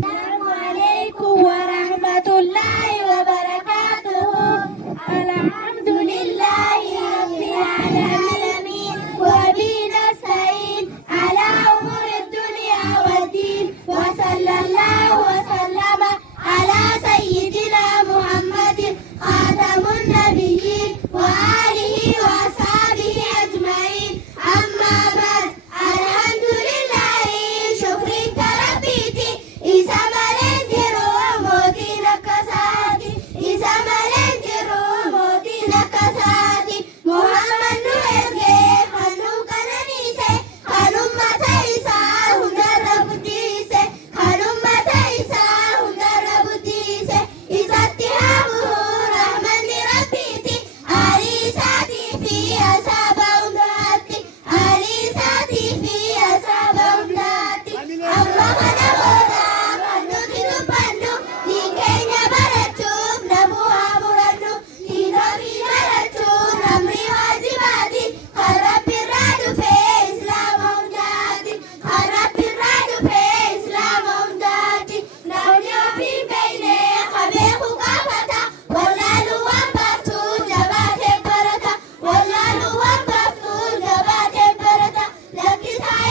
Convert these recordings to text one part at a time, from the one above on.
Assalamualaikum warahmatullahi wabarakatuh. Alhamdulillahi rabbil alamin wa bihi nasta'in ala umuri dunya waddin wa sallallahu wa sallama ala sayyidina Muhammadin khatamun nabiyyin wa alihi wa ashabihi ajma'in. Amma ba'd. Alhamdulillahi shukri tarabiti isa malenjiro moti nakasati isa malenjiro moti nakasati Muhammad nuerge hanu kananise hanum mata isa hundara budise hanum mata isa hundara budise isatti hamu rahmani rabbiti ali sati fi asaba undati ali sati fi asaba undati Allah kana boda pandu tidu pandu dikenya baratu namu amuratu tino baratu namri wajibati harapiradu fe Islam undati harapiradu fe Islam undati namnyo fi beine khabeku kafata wallalu wambatu jabate barata wallalu wambatu jabate barata lakisaya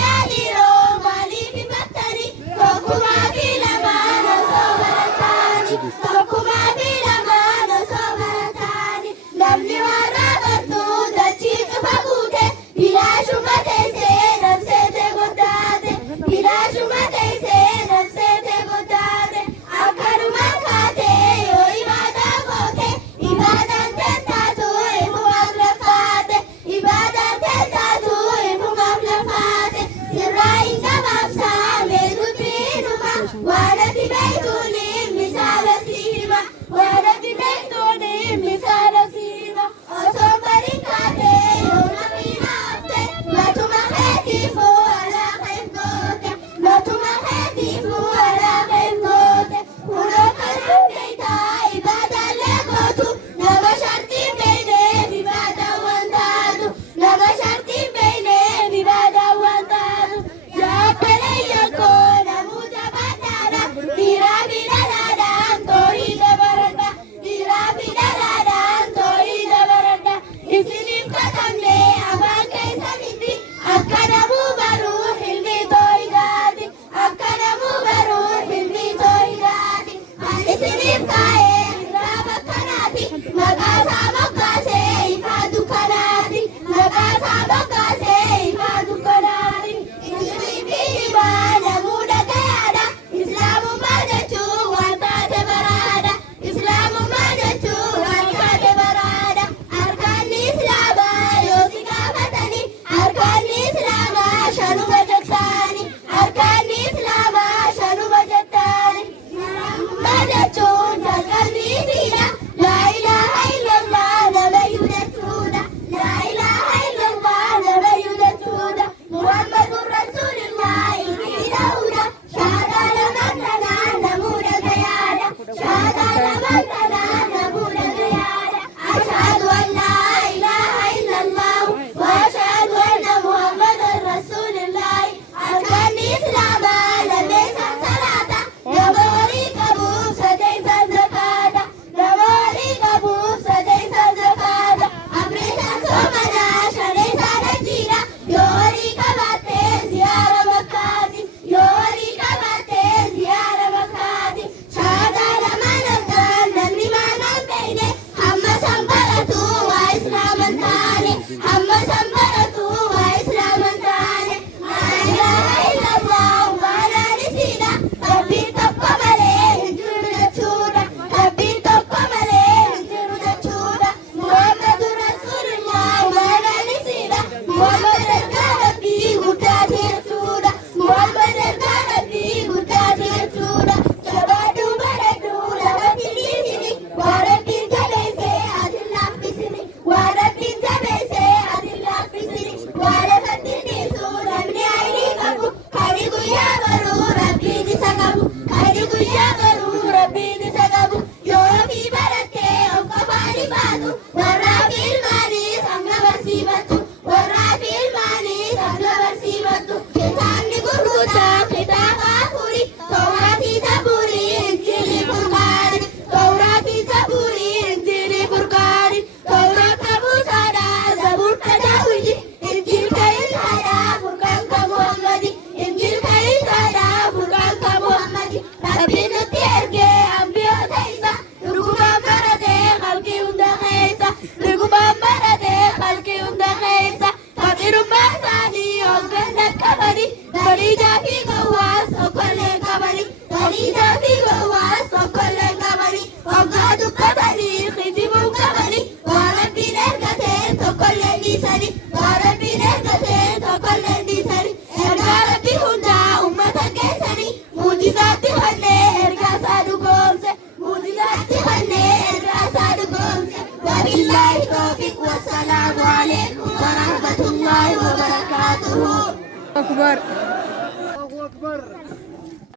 وليدا في غواص وكل قبري وليدا في غواص وكل قبري وقعد قبري خزم قبري وربي نرقتين وكل نسري وربي نرقتين وكل نسري ارجع ربي هندا أمة كيسري معجزات خلي ارجع سادو قومسي معجزات خلي ارجع سادو قومسي وبالله التوفيق والسلام عليكم ورحمة الله وبركاته. أكبر. الله أكبر.